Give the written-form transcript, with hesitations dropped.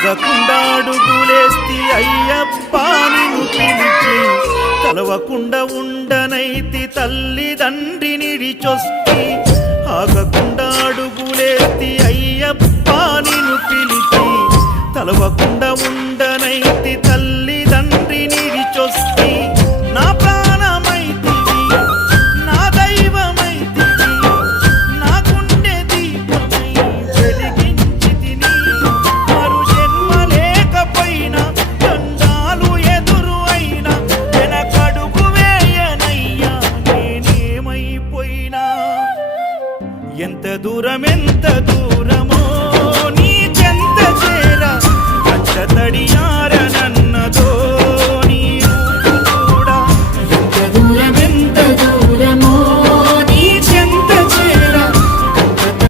ఆగకుండా అడుగులేస్తి అయ్యప్ప నిన్ను పిలిచి కలవకుండా ఉండనైతి తల్లిదండ్రి నిడిచొస్తి ఆగకుండా అడుగులేస్తి అయ్యప్ప నిన్ను పిలిచి కలవకుండా ఉండనైతి తల్లిదండ్రి నిడిచొస్తి నా ప్రాణమైతివి నా దైవమైతివి నా గుండె దీపమై వెలిగించితిని మరు జన్మ లేకపోయినా దండాలు ఎదురు అయినా వెనకడుగు వేయనయ్యా నేనేమైపోయినా ఎంత దూరమో నీ చెంత చేర కచ్చ తడియార నన్ను